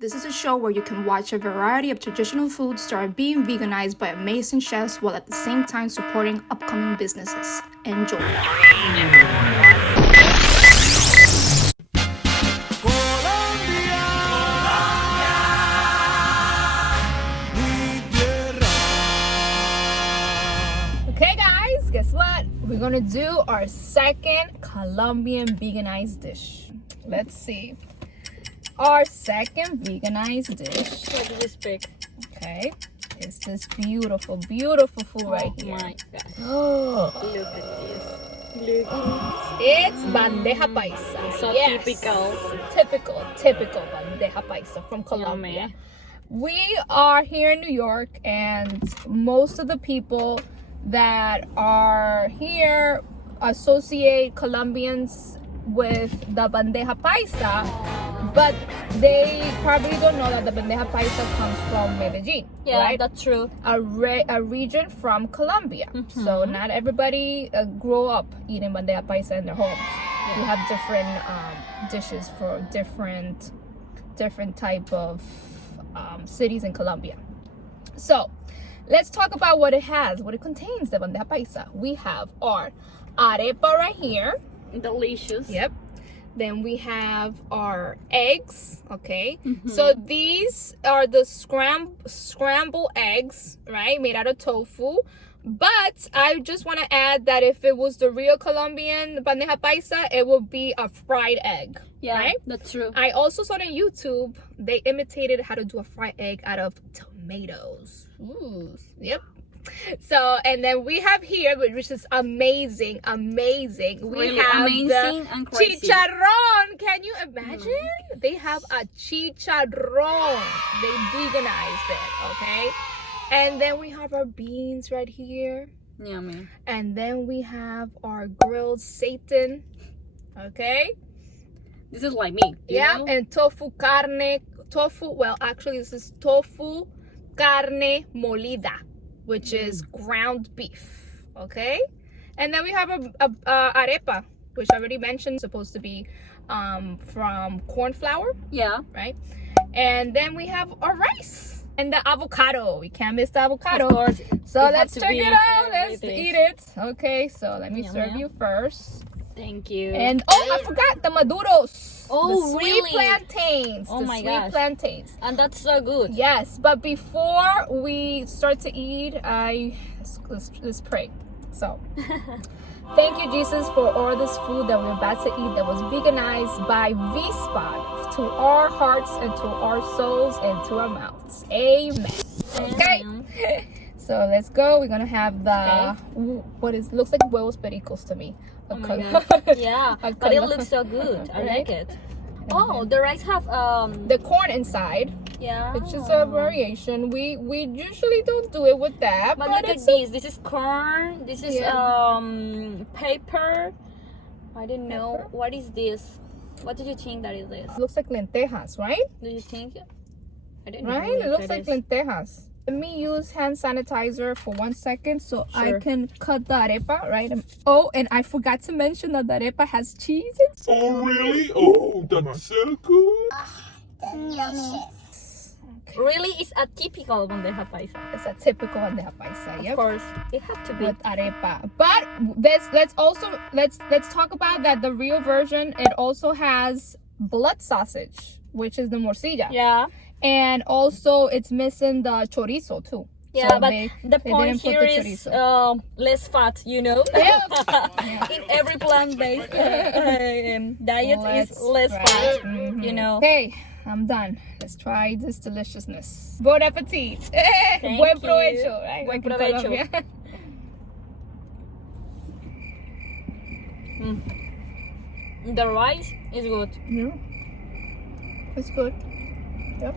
This is a show where you can watch a variety of traditional foods start being veganized by amazing chefs while at the same time supporting upcoming businesses. Enjoy. Okay guys, guess what? We're gonna do our second Colombian veganized dish. Let's see. Our second veganized dish. What did you pick? Okay, it's this beautiful, beautiful food right here. Oh my god. Oh, Look at this. Look at it's bandeja paisa. So yes. Typical bandeja paisa from Colombia. Yummy. We are here in New York, and most of the people that are here associate Colombians with the bandeja paisa, but they probably don't know that the bandeja paisa comes from Medellin. Yeah, right? that's true. A region from Colombia. So not everybody grew up eating bandeja paisa in their homes. Yeah. We have different dishes for different type of cities in Colombia. So let's talk about what it has, what it contains, the bandeja paisa. We have our arepa right here. Delicious. Yep. Then we have our eggs. Okay. So these are the scrambled eggs, right? Made out of tofu. But I just want to add that if it was the real Colombian bandeja paisa, it would be a fried egg. Yeah, right? that's true. I also saw on YouTube, they imitated how to do a fried egg out of tomatoes. Ooh, yep. So, and then we have here, which is amazing. We Really have amazing the and crazy. Chicharrón. Can you imagine? They have a chicharrón. They veganized it, okay? And then we have our beans right here. Yummy. And then we have our grilled seitan, okay? This is like me. You know? And tofu, well, actually, this is tofu carne molida, which is ground beef, okay? And then we have a arepa, which I already mentioned, supposed to be from corn flour. Yeah. Right? And then we have our rice and the avocado. We can't miss the avocado. Of course. So let's check it out. Let's eat it. Okay, so let me serve you first. Thank you. And I forgot the Maduros. Oh, the sweet really? plantains. Oh my sweet gosh. plantains. And that's so good. Yes, but before we start to eat, let's pray. So, thank you, Jesus, for all this food that we're about to eat that was veganized by VSPOT to our hearts and to our souls and to our mouths. Amen. Okay. So let's go. We're gonna have the looks like huevos pericos to me. Oh my God. Yeah, but it looks so good. I like it. Oh, the rice have the corn inside. Yeah. It's just a variation. We usually don't do it with that. But look at this. This is corn. This is paper. I don't know. What is this? What did you think that is this? It looks like lentejas, right? Do you think? I don't know. Right? It looks like lentejas. Let me use hand sanitizer for 1 second so I can cut the arepa, right? Oh, and I forgot to mention that the arepa has cheese. Oh, really? Oh, that's so good. Delicious. Okay. Really, it's a typical bandeja paisa. It's a typical bandeja paisa. Yep. Of course, it had to be with arepa. But let's talk about that. The real version, it also has blood sausage, which is the morcilla. Yeah. And also it's missing the chorizo too. Yeah, so but they the point here is less fat, you know. Yeah. In every plant-based diet is less fat, you know. Okay, I'm done. Let's try this deliciousness. Bon appetit. Thank Buen you. provecho. Right? Buen Like in provecho. Colombia. The rice is good. Yeah. It's good. Yep.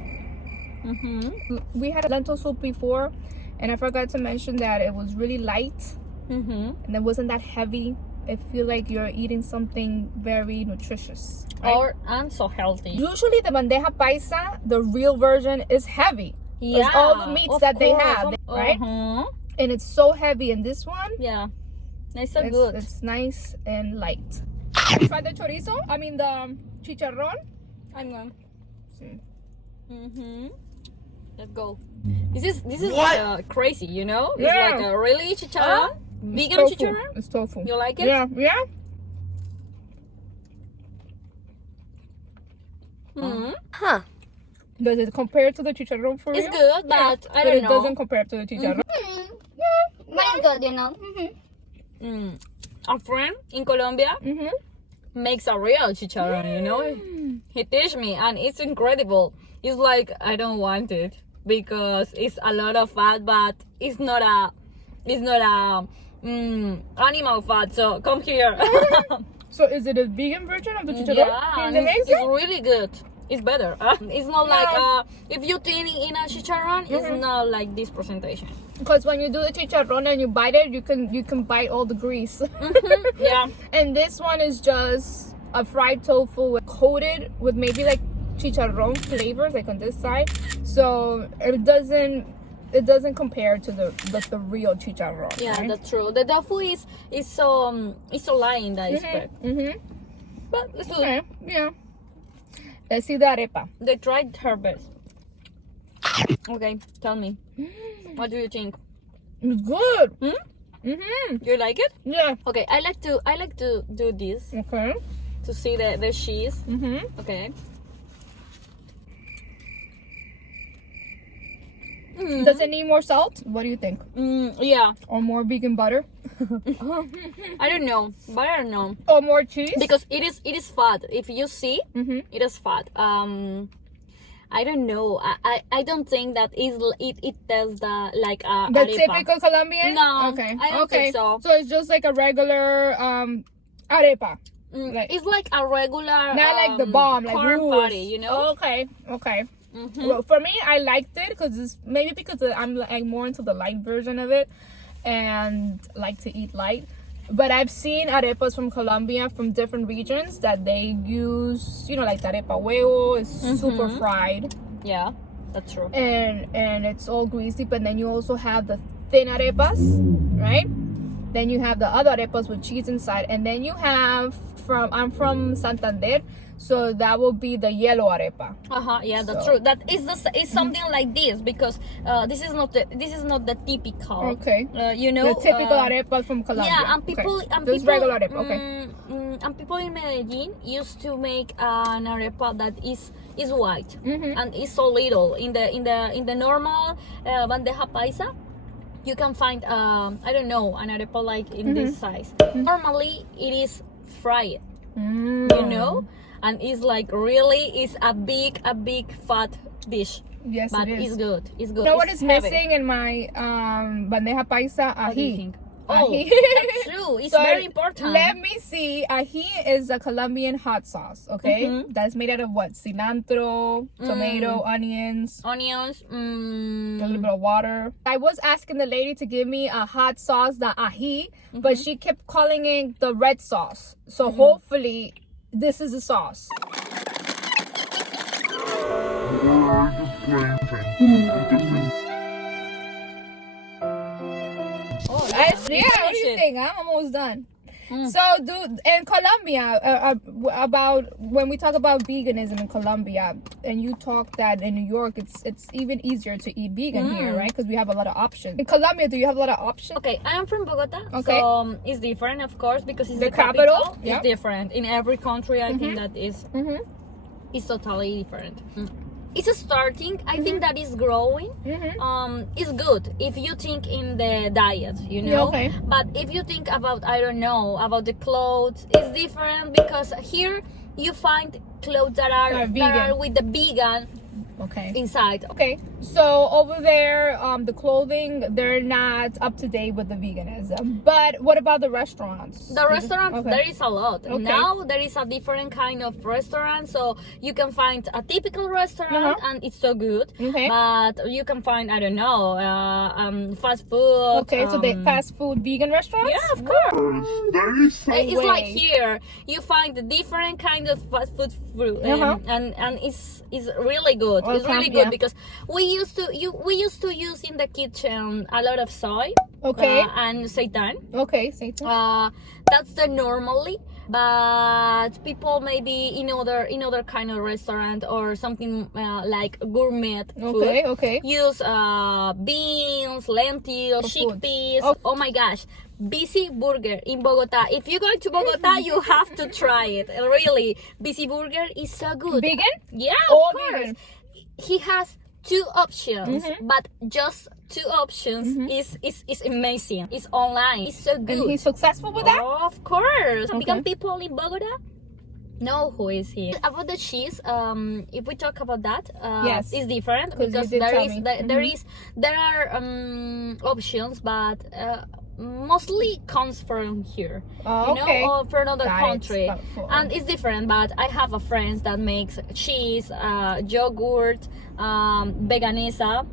We had a lentil soup before, and I forgot to mention that it was really light, and it wasn't that heavy. I feel like you're eating something very nutritious, right? And so healthy. Usually the bandeja paisa, the real version, is heavy. Yeah, it's all the meats that they have, right? And it's so heavy. And this one, yeah, it's so good. It's nice and light. Try the chorizo. I mean the chicharrón. I'm going. Let's go. This is crazy, you know? It's Yeah. like a really chicharrón, vegan Tofu. chicharrón. It's tofu. You like it? Yeah, yeah. Mm-hmm. Does it compare to the chicharrón for It's you? good, but I But don't it know. doesn't compare to the chicharrón. But it's good, you know. A friend in Colombia makes a real chicharrón, you know? He teach me, and it's incredible. It's like, I don't want it because it's a lot of fat, but it's not a animal fat. So come here. So is it a vegan version of the chicharrón? Yeah, Is and it it's amazing? really good. It's better. It's not like if you think in a chicharrón, it's not like this presentation. Because when you do the chicharrón and you bite it, you can bite all the grease. Yeah. And this one is just a fried tofu coated with maybe like chicharrón flavors, like on this side. So it doesn't compare to the real chicharrón. Yeah, right? that's true. The tofu is so light in that aspect. But it's good. Okay, yeah. Let's see the arepa. They tried her best. Okay, tell me. What do you think? It's good. You like it? Yeah. Okay, I like to do this Okay. to see the cheese. Okay. Does it need more salt? What do you think? Yeah. Or more vegan butter? I don't know, but I don't know Or more cheese? because it is fat. If you see, it is fat. I don't know. I don't think that it does the like The arepa. typical Colombian? No, Okay. I don't think so. So it's just like a regular arepa. Like, It's like a regular, not like the bomb, like corn rules. patty, you know. Okay. Well, for me, I liked it because I'm like more into the light version of it and like to eat light. But I've seen arepas from Colombia from different regions that they use, like the arepa huevo is super fried. Yeah, that's true. And it's all greasy, but then you also have the thin arepas, right? Then you have the other arepas with cheese inside, and then you have I'm from Santander, so that will be the yellow arepa. Yeah, that's true. That is something like this because this is not the typical. Okay. The The typical arepa from Colombia. Yeah, and people okay. and Just people regular arepa. Okay. And people in Medellin used to make an arepa that is white and is so little in the normal bandeja paisa. You can find I don't know, an arepa like in this size. Normally it is fried, you know, and it's like really is a big fat dish. Yes, But it is. it's good. It's good. You know what It's is heavy. missing in my bandeja paisa? What do you Ají. think? Oh, Ají. that's true. It's So very important. Let me see. Ají is a Colombian hot sauce, okay? That's made out of what? Cilantro, tomato, onions, a little bit of water. I was asking the lady to give me a hot sauce, the ají, but she kept calling it the red sauce. So hopefully this is the sauce. Yeah, what do you think? I'm almost done. So, in Colombia, about when we talk about veganism in Colombia, and you talk that in New York, it's even easier to eat vegan here, right? Because we have a lot of options. In Colombia, do you have a lot of options? Okay, I am from Bogotá, Okay. so it's different, of course, because it's The the capital, It's yeah. different in every country. I think that is it's totally different. It's starting. I think that is growing. It's good if you think in the diet, you know. Yeah, okay. But if you think about, I don't know, about the clothes, it's different because here you find clothes that are vegan. with the vegan Okay. inside. Okay, so over there, the clothing, they're not up to date with the veganism. But what about the restaurants? The restaurant, Okay. there is a lot. Okay. Now there is a different kind of restaurant, so you can find a typical restaurant and it's so good. Okay. But you can find, I don't know, fast food. Okay, so the fast food vegan restaurants? Yeah, of course. That is so It's like way. here you find the different kind of fast food and it's really good. It's really good because we used to use in the kitchen a lot of soy Okay. and seitan. Okay, Satan. That's the normally, but people maybe in other kind of restaurant or something like gourmet food use beans, lentils, chickpeas. Oh my gosh, Busy Burger in Bogotá. If you go to Bogotá, you have to try it. Really, Busy Burger is so good. Vegan? Yeah, All of course. vegan. He has 2 options, but just 2 options is amazing. It's online. It's so good. And he's successful with that? Of course. Okay. Vegan people in Bogotá know who is he. About the cheese, if we talk about that, yes, it's different because there are options, but mostly comes from here, or from another country, and it's different. But I have a friend that makes cheese, yogurt, veganesa.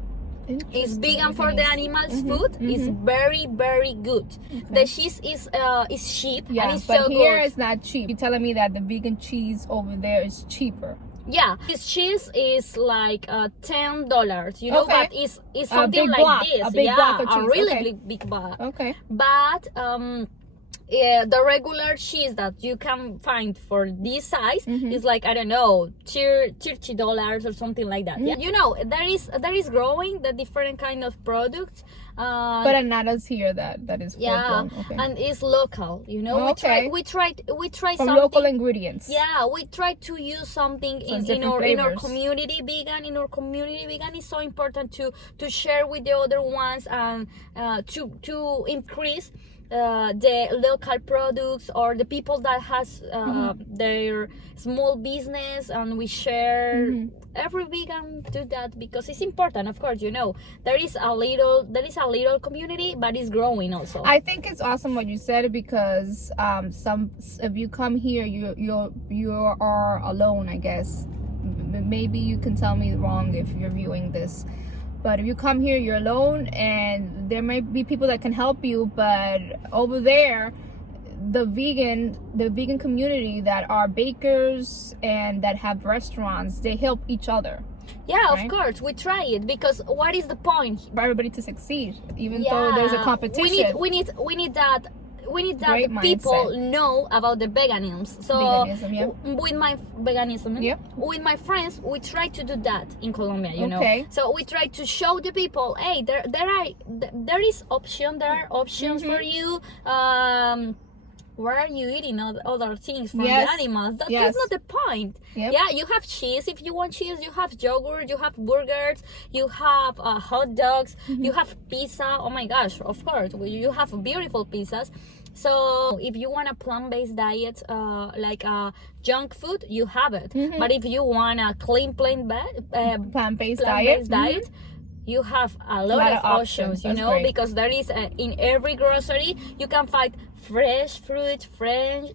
It's vegan for the animals food. It's very, very good. The cheese is cheap, and it's but so here good. it's not cheap. You're telling me that the vegan cheese over there is cheaper? Yeah, this cheese is like $10, you know, but it's something like block, this. a big block of cheese. A really big block. Okay. But the regular cheese that you can find for this size is like, I don't know, $30 or something like that. Yeah, you know, there is growing the different kind of products. But not as here that is full-blown. And it's local, you know. We try from something local ingredients. Yeah, we try to use something in our community vegan. In our community vegan is so important to share with the other ones and to increase the local products or the people that has their small business, and we share. Every vegan do that because it's important. Of course, you know, there is a little community, but it's growing also. I think it's awesome what you said, because if you come here, you are alone, I guess. Maybe you can tell me wrong if you're viewing this, but if you come here, you're alone, and there might be people that can help you, but over there, the vegan community that are bakers and that have restaurants, they help each other. Yeah, right? Of course, we try it, because what is the point? For everybody to succeed, even though there's a competition. We need that people know about the veganism. So with my veganism, with my friends, we try to do that in Colombia, you know. So we try to show the people, hey, there are options for you. Why are you eating other things from the animals? That's not the point. Yeah, you have cheese. If you want cheese, you have yogurt, you have burgers, you have hot dogs, you have pizza. Oh my gosh, of course, you have beautiful pizzas. So if you want a plant-based diet, like junk food, you have it. But if you want a clean plant-based diet, you have a lot of options, you know, because there is in every grocery you can find fresh fruit, fresh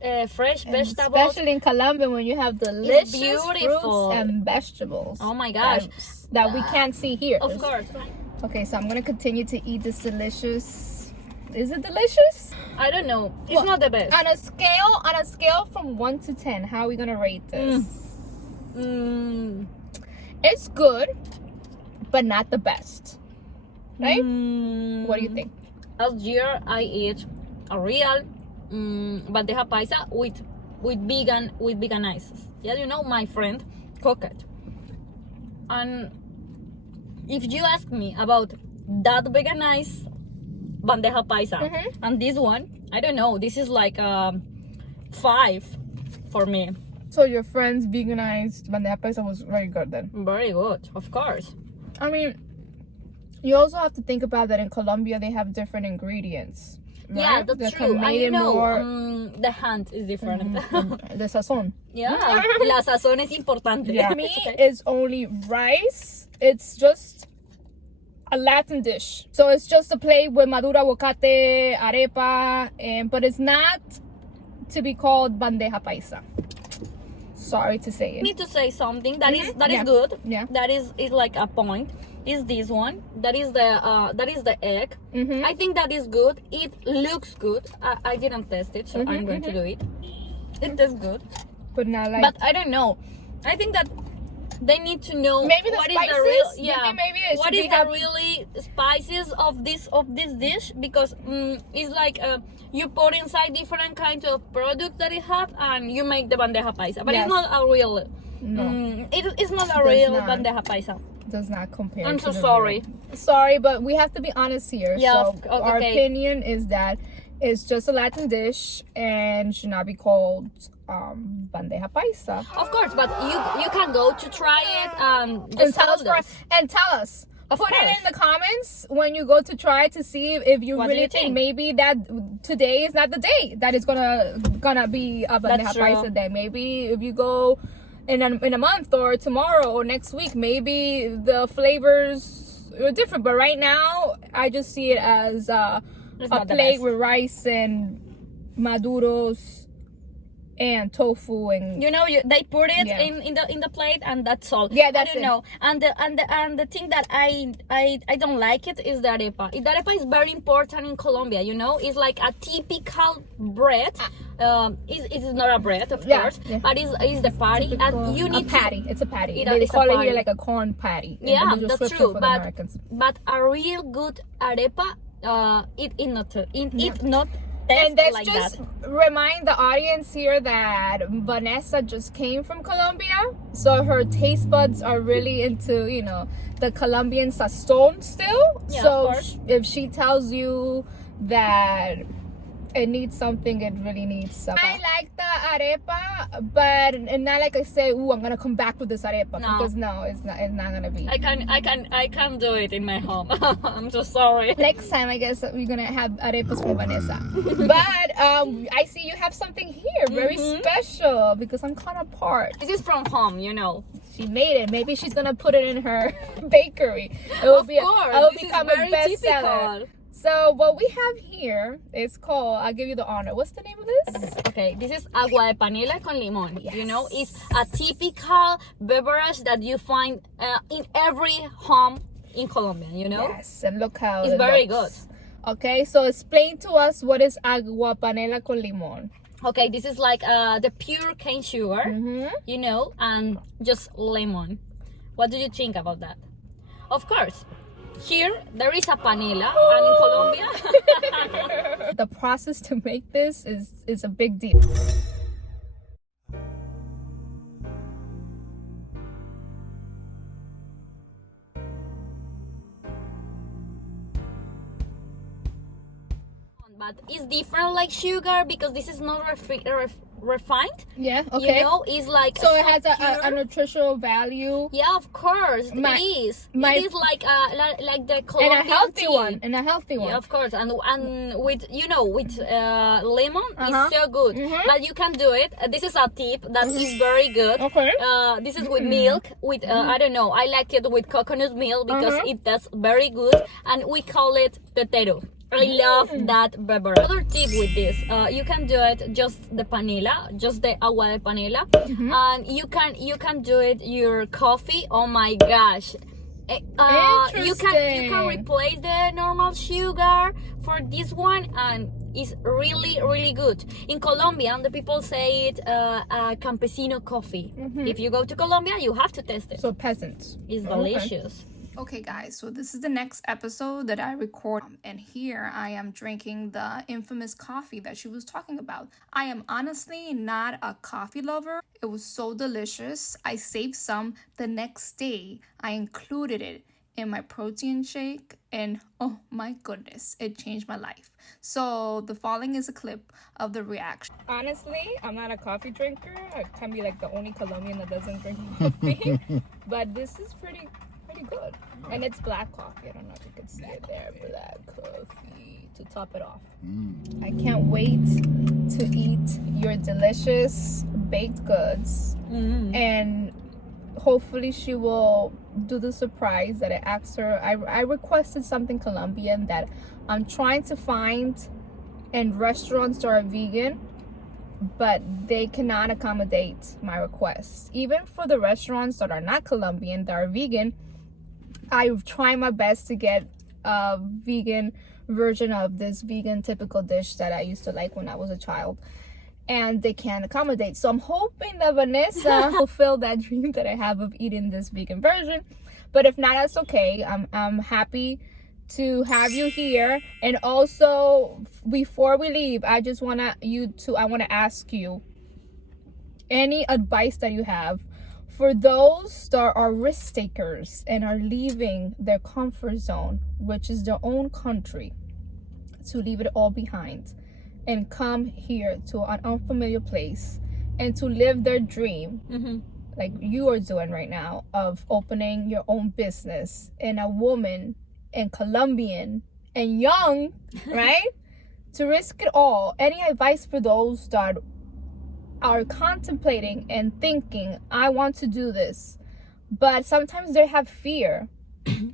vegetables. Especially in Colombia, when you have delicious fruits and vegetables. Oh my gosh, that we can't see here. Of course. Okay, so I'm gonna continue to eat this delicious. Is it delicious? I don't know. It's not the best. On a scale from 1 to 10, how are we gonna rate this? It's good, but not the best, right? What do you think? Last year I ate a real bandeja paisa with veganized. Yeah, you know, my friend cooked it. And if you ask me about that veganized bandeja paisa and this one, I don't know, this is like 5 for me. So your friend's veganized bandeja paisa was very good then? Very good, of course. I mean, you also have to think about that in Colombia they have different ingredients. Right? Yeah, that's true. And you know, the hand is different. The sazon. Yeah, la sazon es importante. Yeah. For me, it's only rice. It's just a Latin dish. So it's just a plate with Maduro, Aguacate, Arepa, but it's not to be called bandeja paisa. Sorry to say it. I need to say something that is good. Yeah. That is like a point. Is this one? That is the egg. I think that is good. It looks good. I didn't test it, so I'm going to do it. It tastes good. But not like. But I don't know. I think that they need to know Maybe the what spices. is the real You think maybe it what should is be the have- really spices of this dish, because it's like you put inside different kinds of products that it have, and you make the bandeja paisa, but Yes. it's not a real. No, It's not a Does real not. bandeja paisa. does not compare. I'm to so the sorry. real. Sorry, but we have to be honest here. Yeah, So okay. our opinion is that it's just a Latin dish and should not be called bandeja paisa. Of course, but you can go to try it And just tell us, tell us. tell us. Of Put it course. in the comments when you go to try to see if you What do really you think think? maybe that today is not the day that is gonna be a bandeja That's true. paisa day. Maybe if you go in a month or tomorrow or next week, maybe the flavors are different. But right now, I just see it as a not the plate best. with rice and maduros and tofu and You know, they put it Yeah. in the plate, and that's all. Yeah, that's I don't it. know. And the thing that I don't like it is the arepa. The arepa is very important in Colombia. You know, it's like a typical bread. It's not a bread, of Yeah, course, yeah. but it's the patty, and you need a patty. It's a patty. It- They it's a call it patty. here like a corn patty. Yeah, The that's description true. for the Americans. But a real good arepa, it not And taste let's like just that. remind the audience here that Vanessa just came from Colombia, so her taste buds are really into, you know, the Colombian sazon still. Yeah, So of course. if she tells you that it needs something, it really needs something. I like the arepa, but not like I say, "Ooh, I'm gonna come back with this arepa," No. because no, it's not gonna be. I can't do it in my home. I'm so sorry. Next time, I guess we're gonna have arepas from Vanessa. But I see you have something here very special because I'm kind of part. This is from home, you know. She made it. Maybe she's gonna put it in her bakery. It will Of be. course, It will this is become a very bestseller. typical. So what we have here is called. I'll give you the honor. What's the name of this? Okay, this is Agua de Panela con limón. Yes. You know, it's a typical beverage that you find in every home in Colombia, you know? Yes, and look how It's it very looks. Okay, so explain to us what is agua panela con limón. Okay, this is like the pure cane sugar, you know, and just lemon. What do you think about that? Of course, here there is a panela, and in Colombia, The process to make this is a big deal. but it's different like sugar because this is not refined. Yeah. Okay. You know, it's like So it has pure. a nutritional value Yeah, of course, it is. It is like the and Colombian a healthy tea. one. And a healthy one. Yeah, of course, and with lemon, it's so good. But you can do it. This is a tip that is very good. Okay. This is with milk. With I don't know. I like it with coconut milk because it does very good, and we call it tetero. I love that beverage. Another tip with this, you can do it just the panela, just the agua de panela, and you can do it your coffee. Oh my gosh. You can replace the normal sugar for this one, and it's really good. In Colombia, the people say it Campesino coffee. If you go to Colombia, you have to test it. So peasants. It's delicious. Okay guys, so this is the next episode that I record, and here I am drinking the infamous coffee that she was talking about. I am honestly not a coffee lover. It was so delicious. I saved some. The next day I included it in my protein shake, and oh my goodness, it changed my life. So the following is a clip of the reaction. Honestly, I'm not a coffee drinker. I can be like the only Colombian that doesn't drink coffee, but this is pretty good, and it's black coffee. I don't know if you can see it there. Black coffee to top it off. I can't wait to eat your delicious baked goods, and hopefully she will do the surprise that I asked her. I requested something Colombian that I'm trying to find in restaurants that are vegan, but they cannot accommodate my requests. Even for the restaurants that are not Colombian, that are vegan, I try my best to get a vegan version of this vegan typical dish that I used to like when I was a child. and they can't accommodate. So I'm hoping that Vanessa fulfill that dream that I have of eating this vegan version. But if not, that's okay. I'm happy to have you here. And also, before we leave, I just want to ask you any advice that you have for those that are risk takers and are leaving their comfort zone, which is their own country, to leave it all behind and come here to an unfamiliar place and to live their dream, like you are doing right now, of opening your own business, and a woman and Colombian and young, right? To risk it all. Any advice for those that are contemplating and thinking, I want to do this, but sometimes they have fear?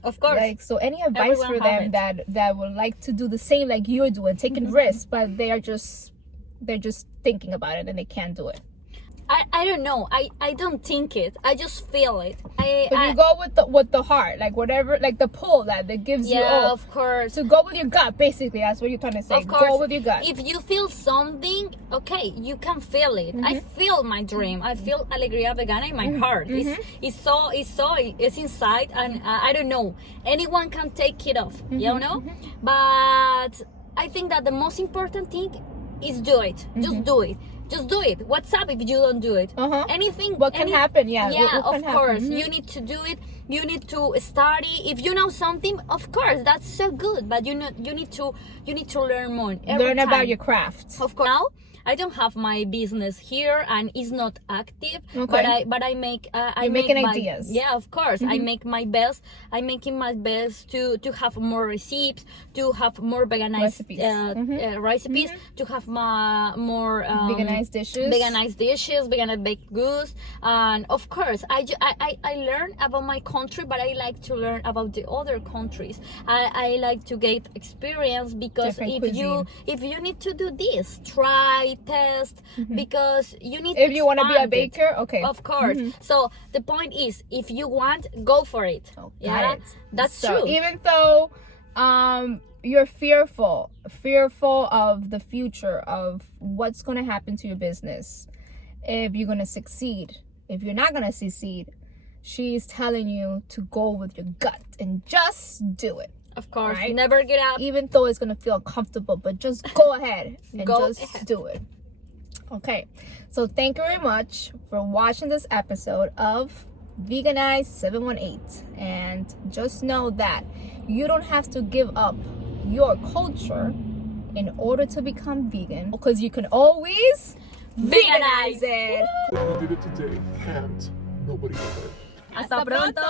Of course. Like, so any advice for them that would like to do the same like you're doing, taking risks, but they're just thinking about it and they can't do it? I don't know. I don't think it. I just feel it. But you go with the heart, like whatever, like the pull that gives you. Yeah, of course. So go with your gut, basically. That's what you're trying to say. Of course. Go with your gut. If you feel something, okay, you can feel it. I feel my dream. I feel Alegria Vegana in my heart. It's inside, and I don't know. Anyone can take it off, you know. But I think that the most important thing is do it. Just do it. Just do it. What's up if you don't do it? Anything. What can happen? Yeah. Yeah, what of course. You need to do it. You need to study. If you know something, of course, that's so good. But you need to learn more. Learn about your craft. Of course. Now, I don't have my business here and it's not active. Okay. But I make You're making ideas. Yeah, of course. I make my best. I'm making my best to have more recipes, to have more veganized recipes, to have more veganized dishes, veganized baked goods, and of course I learn about my country, but I like to learn about the other countries. I like to get experience, because if you need to do this, try, test, because you need if you want to be a baker, okay, of course. So the point is, if you want, go for it. That's true. Even though you're fearful of the future, of what's going to happen to your business, if you're going to succeed, if you're not going to succeed, she's telling you to go with your gut and just do it. Of course, right? Never get up. Even though it's going to feel uncomfortable, but just go ahead and do it. Okay, so thank you very much for watching this episode of VeganiZe 718. And just know that you don't have to give up your culture in order to become vegan, because you can always veganize it. We did it today, and nobody did it. Hasta pronto.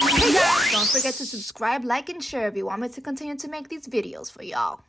Hey guys, don't forget to subscribe, like, and share if you want me to continue to make these videos for y'all.